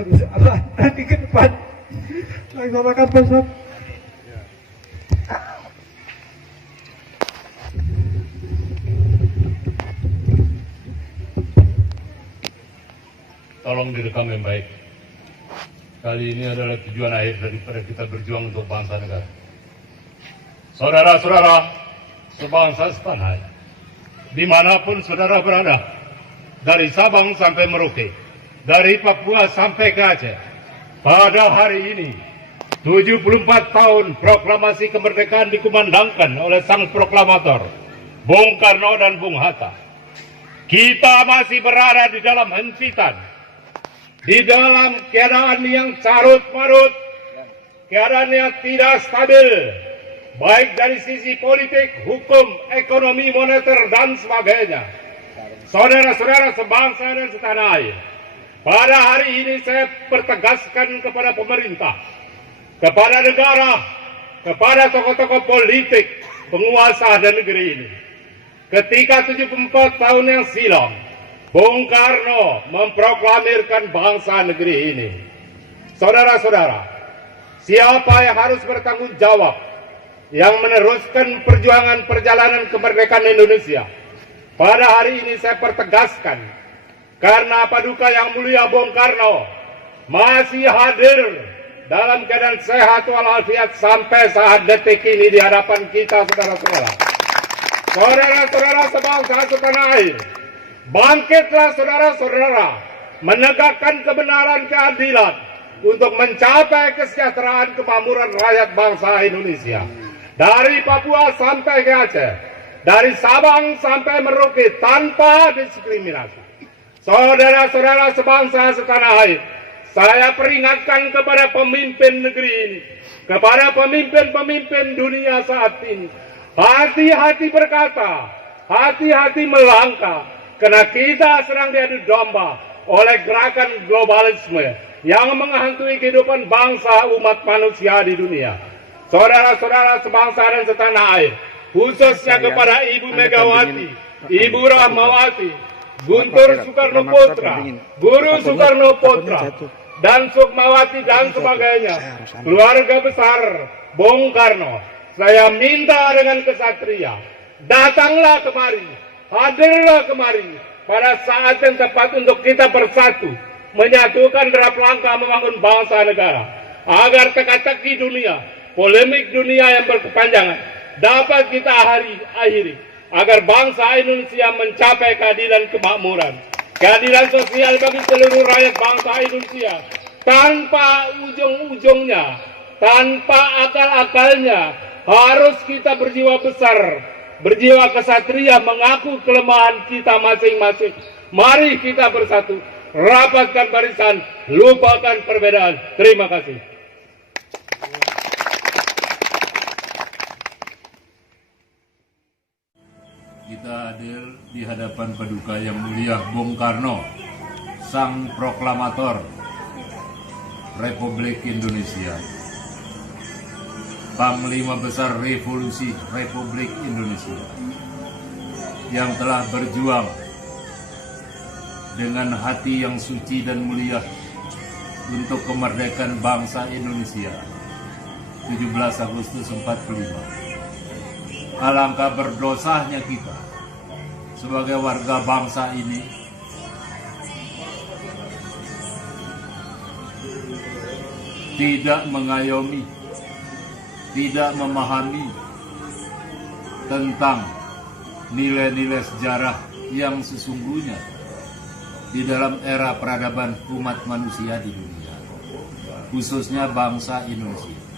Allah nanti ke depan laksanakan besok. Tolong direkam yang baik. Kali ini adalah tujuan akhir daripada kita berjuang untuk bangsa negara. Saudara-saudara, sebangsa setanah, dimanapun saudara berada, dari Sabang sampai Merauke, dari Papua sampai ke Aceh, pada hari ini 74 tahun proklamasi kemerdekaan dikumandangkan oleh sang proklamator Bung Karno dan Bung Hatta. Kita masih berada di dalam hempitan, di dalam keadaan yang carut marut, keadaan yang tidak stabil, baik dari sisi politik, hukum, ekonomi, moneter, dan sebagainya. Saudara-saudara sebangsa dan setanah air, pada hari ini saya pertegaskan kepada pemerintah, kepada negara, kepada tokoh-tokoh politik, penguasa dan negeri ini. Ketika 74 tahun yang silam, Bung Karno memproklamirkan bangsa negeri ini. Saudara-saudara, siapa yang harus bertanggung jawab yang meneruskan perjuangan perjalanan kemerdekaan Indonesia? Pada hari ini saya pertegaskan, karena Paduka Yang Mulia Bung Karno masih hadir dalam keadaan sehat walafiat sampai saat detik ini di hadapan kita, saudara-saudara. Saudara-saudara sebangsa setanah air, bangkitlah saudara-saudara, menegakkan kebenaran keadilan untuk mencapai kesejahteraan kemakmuran rakyat bangsa Indonesia. Dari Papua sampai ke Aceh, dari Sabang sampai Merauke tanpa diskriminasi. Saudara-saudara sebangsa setanah air, saya peringatkan kepada pemimpin negeri ini, kepada pemimpin-pemimpin dunia saat ini, hati-hati berkata, hati-hati melangkah, karena kita sedang diadu domba oleh gerakan globalisme yang menghantui kehidupan bangsa umat manusia di dunia. Saudara-saudara sebangsa dan setanah air, khususnya kepada Ibu Megawati, Ibu Rahmawati, Guntur Soekarno Putra, Guru Soekarno Putra, dan Sukmawati dan sebagainya, keluarga besar Bung Karno, saya minta dengan kesatria, datanglah kemari, hadirlah kemari pada saat yang tepat untuk kita bersatu, menyatukan derap langkah membangun bangsa negara, agar teka-teki dunia, polemik dunia yang berkepanjangan dapat kita akhiri, agar bangsa Indonesia mencapai keadilan kemakmuran, keadilan sosial bagi seluruh rakyat bangsa Indonesia, tanpa ujung-ujungnya, tanpa akal-akalnya. Harus kita berjiwa besar, berjiwa kesatria, mengaku kelemahan kita masing-masing. Mari kita bersatu, rapatkan barisan, lupakan perbedaan. Terima kasih. Kita hadir di hadapan Paduka Yang Mulia Bung Karno, sang proklamator Republik Indonesia, Panglima Besar Revolusi Republik Indonesia, yang telah berjuang dengan hati yang suci dan mulia untuk kemerdekaan bangsa Indonesia 17 Agustus 45. Alangkah berdosanya kita sebagai warga bangsa ini tidak mengayomi, tidak memahami tentang nilai-nilai sejarah yang sesungguhnya di dalam era peradaban umat manusia di dunia, khususnya bangsa Indonesia.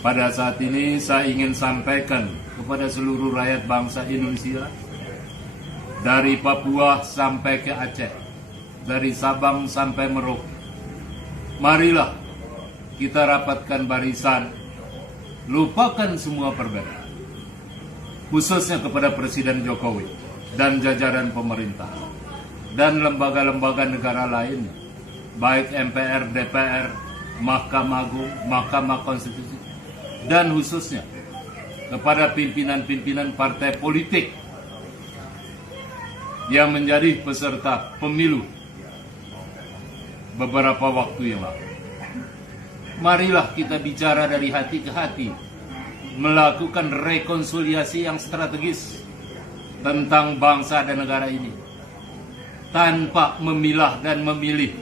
Pada saat ini saya ingin sampaikan kepada seluruh rakyat bangsa Indonesia, dari Papua sampai ke Aceh, dari Sabang sampai Merauke, marilah kita rapatkan barisan, lupakan semua perbedaan, khususnya kepada Presiden Jokowi dan jajaran pemerintah dan lembaga-lembaga negara lain, baik MPR, DPR, Mahkamah Agung, Mahkamah Konstitusi, dan khususnya kepada pimpinan-pimpinan partai politik yang menjadi peserta pemilu beberapa waktu yang lalu. Marilah kita bicara dari hati ke hati, melakukan rekonsiliasi yang strategis tentang bangsa dan negara ini, tanpa memilah dan memilih.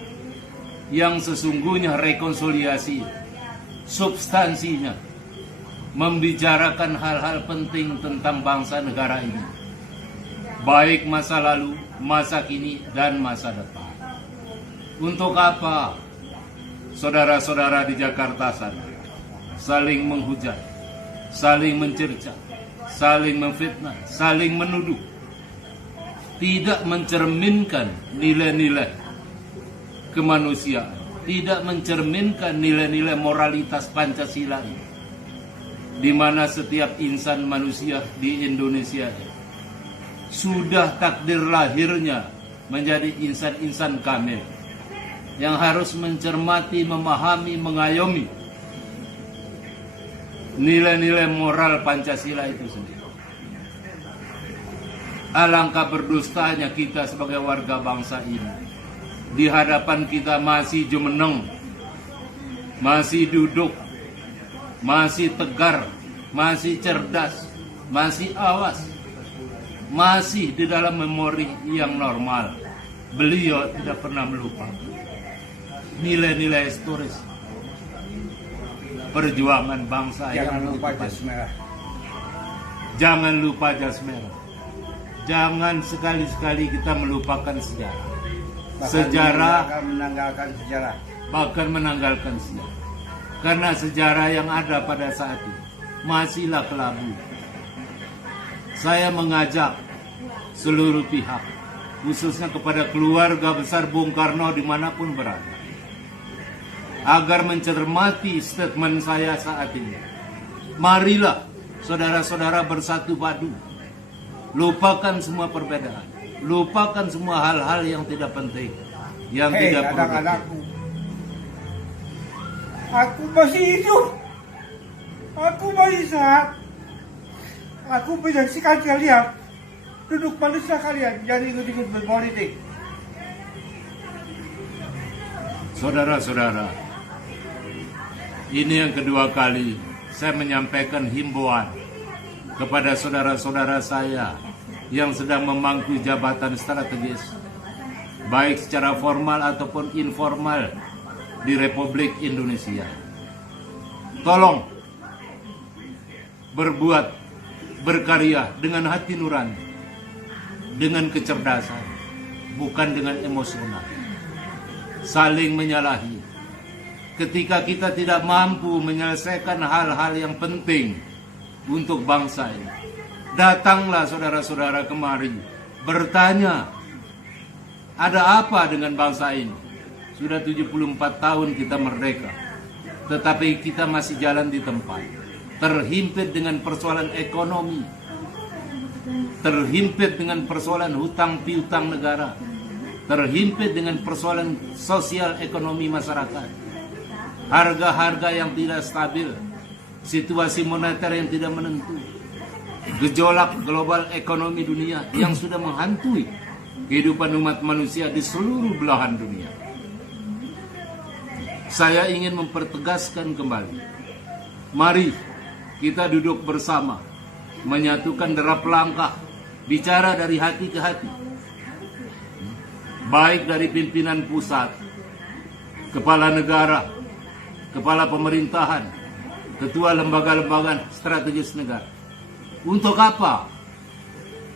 Yang sesungguhnya rekonsiliasi substansinya membicarakan hal-hal penting tentang bangsa negara ini, baik masa lalu, masa kini, dan masa depan. Untuk apa saudara-saudara di Jakarta sana saling menghujat, saling mencerca, saling memfitnah, saling menuduh, tidak mencerminkan nilai-nilai kemanusiaan, tidak mencerminkan nilai-nilai moralitas Pancasila ini, di mana setiap insan manusia di Indonesia sudah takdir lahirnya menjadi insan-insan kamil yang harus mencermati, memahami, mengayomi nilai-nilai moral Pancasila itu sendiri. Alangkah berdustanya kita sebagai warga bangsa ini. Di hadapan kita masih jumeneng, masih duduk, masih tegar, masih cerdas, masih awas, masih di dalam memori yang normal. Beliau tidak pernah melupa nilai-nilai historis perjuangan bangsa. Jangan yang lupa begitu jas panjang. merah. Jangan lupa jas merah. Jangan sekali-sekali kita melupakan sejarah. Bahkan menanggalkan sejarah. Karena sejarah yang ada pada saat ini masihlah kelabu. Saya mengajak seluruh pihak, khususnya kepada keluarga besar Bung Karno dimanapun berada, agar mencermati statement saya saat ini. Marilah saudara-saudara bersatu padu, lupakan semua perbedaan, lupakan semua hal-hal yang tidak penting, yang tidak produktif. Anak-anakku, aku masih hidup, aku masih sehat, aku menyaksikan kalian duduk manusia kalian jadi ikut-ikut berpolitik. Saudara-saudara, ini yang kedua kali saya menyampaikan himbauan kepada saudara-saudara saya yang sedang memangku jabatan strategis, baik secara formal ataupun informal di Republik Indonesia. Tolong berbuat, berkarya dengan hati nurani, dengan kecerdasan, bukan dengan emosional. Saling menyalahi. Ketika kita tidak mampu menyelesaikan hal-hal yang penting untuk bangsa ini, datanglah saudara-saudara kemari, bertanya, ada apa dengan bangsa ini? Sudah 74 tahun kita merdeka, tetapi kita masih jalan di tempat, terhimpit dengan persoalan ekonomi, terhimpit dengan persoalan hutang piutang negara, terhimpit dengan persoalan sosial ekonomi masyarakat, harga-harga yang tidak stabil, situasi moneter yang tidak menentu, gejolak global ekonomi dunia yang sudah menghantui kehidupan umat manusia di seluruh belahan dunia. Saya ingin mempertegaskan kembali, mari kita duduk bersama, menyatukan derap langkah, bicara dari hati ke hati, baik dari pimpinan pusat, kepala negara, kepala pemerintahan, ketua lembaga-lembaga strategis negara. Untuk apa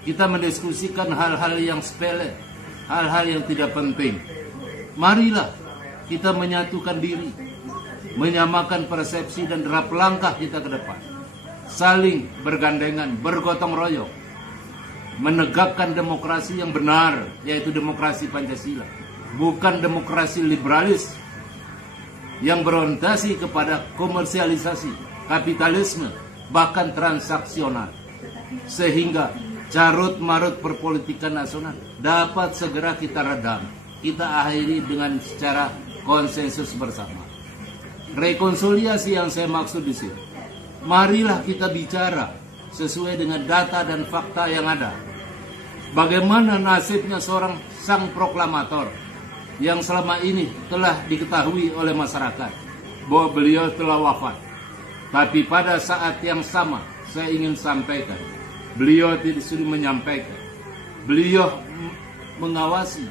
kita mendiskusikan hal-hal yang sepele, hal-hal yang tidak penting? Marilah kita menyatukan diri, menyamakan persepsi dan derap langkah kita ke depan, saling bergandengan, bergotong royong, menegakkan demokrasi yang benar, yaitu demokrasi Pancasila, bukan demokrasi liberalis yang berorientasi kepada komersialisasi, kapitalisme, bahkan transaksional, sehingga carut marut perpolitikan nasional dapat segera kita redam, kita akhiri dengan secara konsensus bersama. Rekonsiliasi yang saya maksud di sini, marilah kita bicara sesuai dengan data dan fakta yang ada. Bagaimana nasibnya seorang sang proklamator yang selama ini telah diketahui oleh masyarakat bahwa beliau telah wafat. Tapi pada saat yang sama saya ingin sampaikan, beliau tidak sudah menyampaikan, beliau mengawasi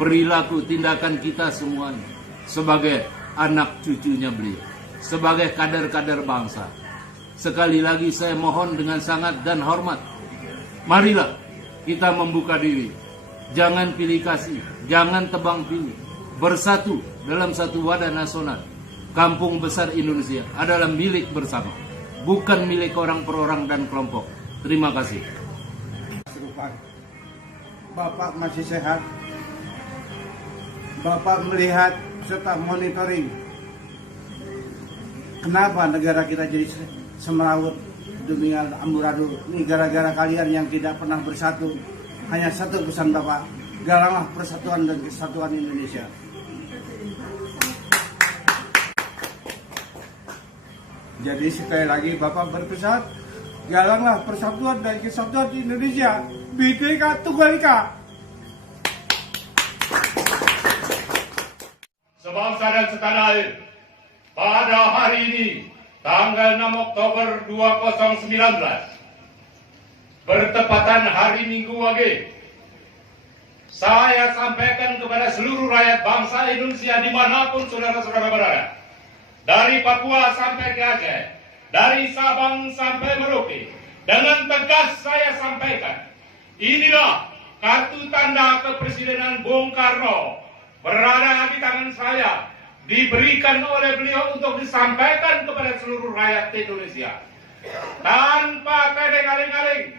perilaku tindakan kita semuanya sebagai anak cucunya beliau, sebagai kader-kader bangsa. Sekali lagi saya mohon dengan sangat dan hormat, marilah kita membuka diri, jangan pilih kasih, jangan tebang pilih, bersatu dalam satu wadah nasional. Kampung besar Indonesia adalah milik bersama, bukan milik orang per orang dan kelompok. Terima kasih. Bapak masih sehat. Bapak melihat serta monitoring kenapa negara kita jadi semerawut dunia amburadul. Ini gara-gara kalian yang tidak pernah bersatu. Hanya satu pesan Bapak, galanglah persatuan dan kesatuan Indonesia. Jadi sekali lagi Bapak berpesan, galanglah persatuan dan kesatuan di Indonesia. Bhinneka Tunggal Ika. Sebangsa dan setanah air, pada hari ini, tanggal 6 Oktober 2019, bertepatan hari Minggu Wage, saya sampaikan kepada seluruh rakyat bangsa Indonesia dimanapun saudara-saudara berada, dari Papua sampai ke Aceh, dari Sabang sampai Merauke, dengan tegas saya sampaikan, inilah kartu tanda kepresidenan Bung Karno berada di tangan saya, diberikan oleh beliau untuk disampaikan kepada seluruh rakyat Indonesia. Tanpa kadang-kadang,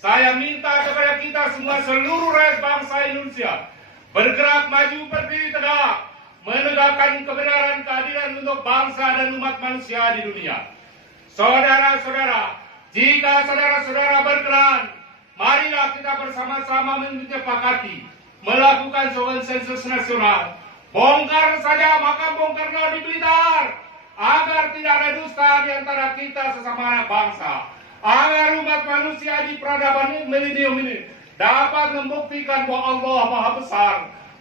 saya minta kepada kita semua, seluruh rakyat bangsa Indonesia, bergerak maju berdiri tegak, menegakkan kebenaran keadilan untuk bangsa dan umat manusia di dunia. Saudara-saudara, jika saudara-saudara berkenan, marilah kita bersama-sama menyepakati melakukan sebuah sensus nasional. Bongkar saja makam Bung Karno di Blitar, agar tidak ada dusta di antara kita sesama anak bangsa, agar umat manusia di peradaban milenium ini dapat membuktikan bahwa Allah Maha Besar,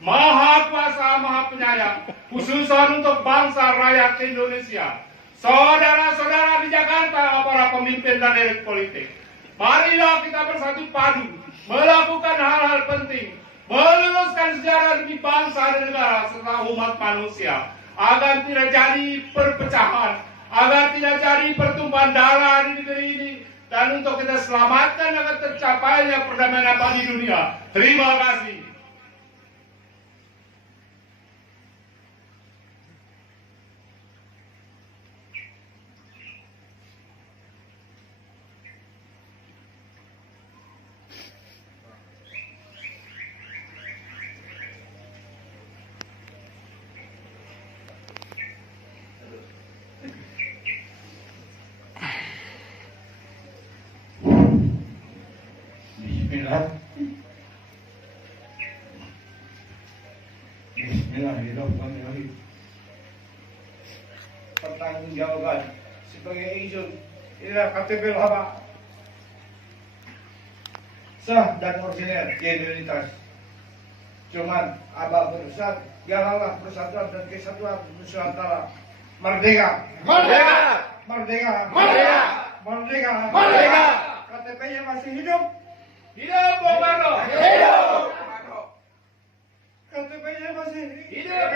Maha Kuasa, Maha Penyayang, khususan untuk bangsa rakyat Indonesia. Saudara-saudara di Jakarta, para pemimpin dan elit politik, marilah kita bersatu padu melakukan hal-hal penting, meluruskan sejarah demi bangsa dan negara serta umat manusia, agar tidak jadi perpecahan, agar tidak jadi pertumpahan darah di negeri ini, dan untuk kita selamatkan agar tercapainya perdamaian abadi dunia. Terima kasih. Bismillahirrahmanirrahim. Pertanggungjawaban sebagai izin inilah KTP Bapak sah dan orisinil di identitas. Cuman Abah berusaha, galanglah persatuan dan kesatuan Nusantara. Merdeka! Merdeka! Merdeka! Merdeka! Merdeka! Merdeka! KTP-nya masih hidup. Hidup Bung Karno! Hidup! KTP-nya masih Hidup!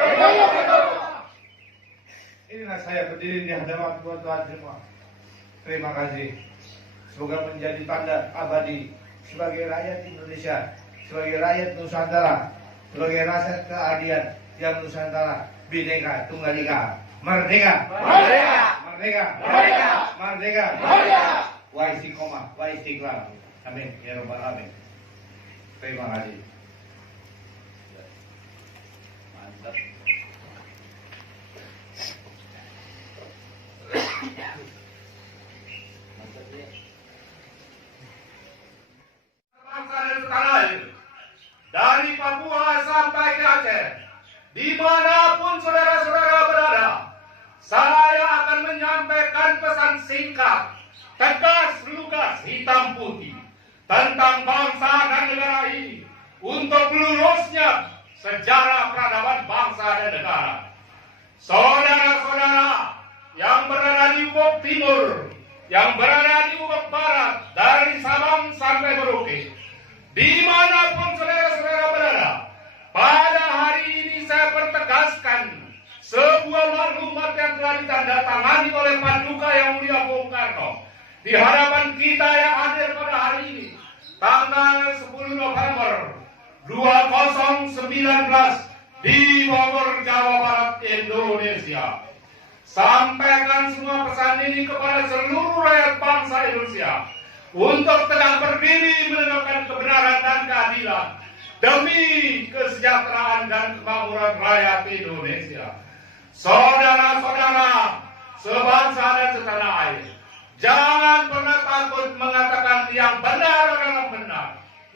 Inilah saya berdiri di hadapan Tuhan semua. Terima kasih. Semoga menjadi tanda abadi sebagai rakyat Indonesia, sebagai rakyat Nusantara, sebagai rakyat keadilan yang Nusantara. Bhinneka Tunggal Ika. Merdeka! Merdeka! Merdeka! Merdeka! Merdeka! Merdeka! Wa istiqomah, wa istiqlal. Amin. Ya Rabbal Alamin. Terima kasih. Mantap. Bangsa dan tanah air, dari Papua sampai ke Aceh, dimanapun saudara-saudara berada, saya akan menyampaikan pesan singkat, tegas, lugas, hitam putih tentang bangsa dan negara ini, untuk lurusnya sejarah peradaban bangsa dan negara. Saudara-saudara yang berada di ufuk timur, yang berada di ufuk barat, dari Sabang sampai Merauke, dimanapun saudara-saudara berada, pada hari ini saya pertegaskan sebuah maklumat yang telah ditandatangani oleh Paduka Yang Mulia Bung Karno di hadapan kita yang hadir pada hari ini, tanggal 10 November 2019 di Bogor, Jawa Barat, Indonesia. Sampaikan semua pesan ini kepada seluruh rakyat bangsa Indonesia untuk tegak berdiri menegakkan kebenaran dan keadilan demi kesejahteraan dan kemakmuran rakyat Indonesia. Saudara-saudara sebangsa dan setanah air, jangan pernah takut mengatakan yang benar adalah benar,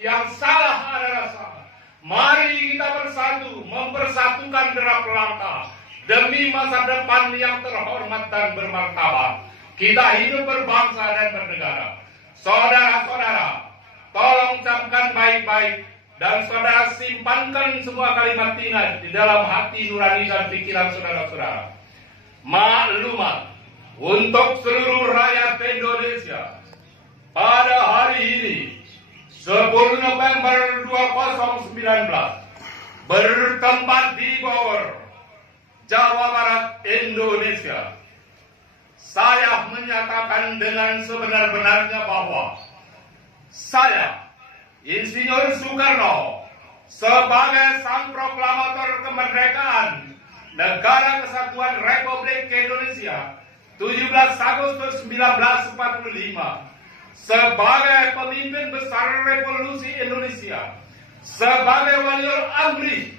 yang salah adalah salah. Mari kita bersatu, mempersatukan derap langkah demi masa depan yang terhormat dan bermartabat. Kita hidup berbangsa dan bernegara. Saudara-saudara, tolong camkan baik-baik dan saudara simpankan semua kalimat ingat di dalam hati nurani dan pikiran saudara-saudara. Maklumat untuk seluruh rakyat Indonesia pada hari ini 10 November 2019 bertempat di Bogor, Jawa Barat, Indonesia. Saya menyatakan dengan sebenar-benarnya bahwa saya, Insinyur Soekarno, sebagai sang proklamator kemerdekaan Negara Kesatuan Republik Indonesia 17 Agustus 1945, sebagai pemimpin besar Revolusi Indonesia, sebagai waliul amri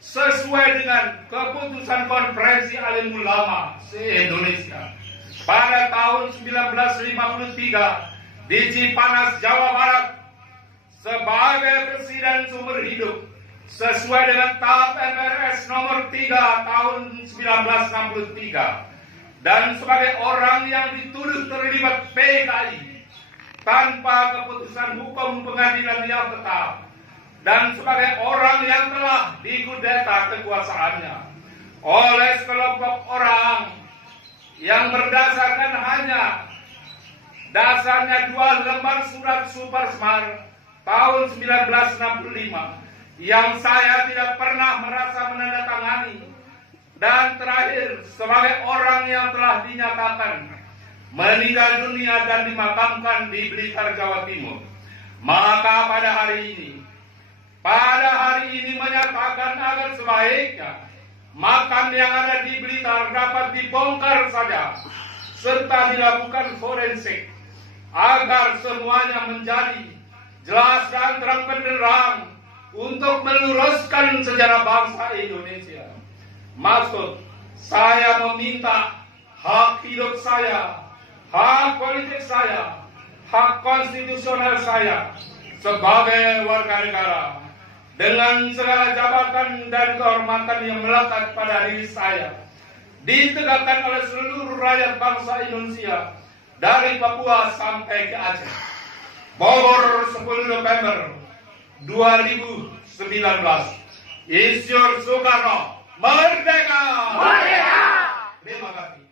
sesuai dengan keputusan Konferensi Alim Ulama se-Indonesia pada tahun 1953 di Cipanas, Jawa Barat, sebagai Presiden sumber hidup sesuai dengan tahap MRS nomor 3 tahun 1963 dan sebagai orang yang dituduh terlibat PKI tanpa keputusan hukum pengadilan yang tetap dan sebagai orang yang telah dikudeta kekuasaannya oleh sekelompok orang yang berdasarkan hanya dasarnya 2 lembar surat Super Smart tahun 1965 yang saya tidak pernah merasa menandatangani, dan terakhir sebagai orang yang telah dinyatakan meninggal dunia dan dimakamkan di Blitar, Jawa Timur. Maka pada hari ini menyatakan agar sebaiknya makam yang ada di Blitar dapat dibongkar saja serta dilakukan forensik agar semuanya menjadi jelas dan terang benderang untuk meluruskan sejarah bangsa Indonesia. Maksud saya meminta hak hidup saya, hak politik saya, hak konstitusional saya sebagai warga negara dengan segala jabatan dan kehormatan yang melekat pada diri saya ditegakkan oleh seluruh rakyat bangsa Indonesia dari Papua sampai ke Aceh. Bogor 10 November 2019. Insinyur Soekarno merdeka! Merdeka! Terima kasih.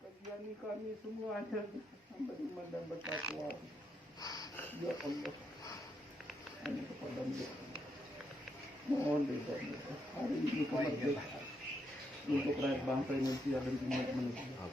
Kajian kami semua ada beriman dan bertakwa. Ya Allah, hanya kepadamu mohon ridho-Mu hari ini kemerdekaan untuk rakyat bangsa Indonesia dan umat manusia.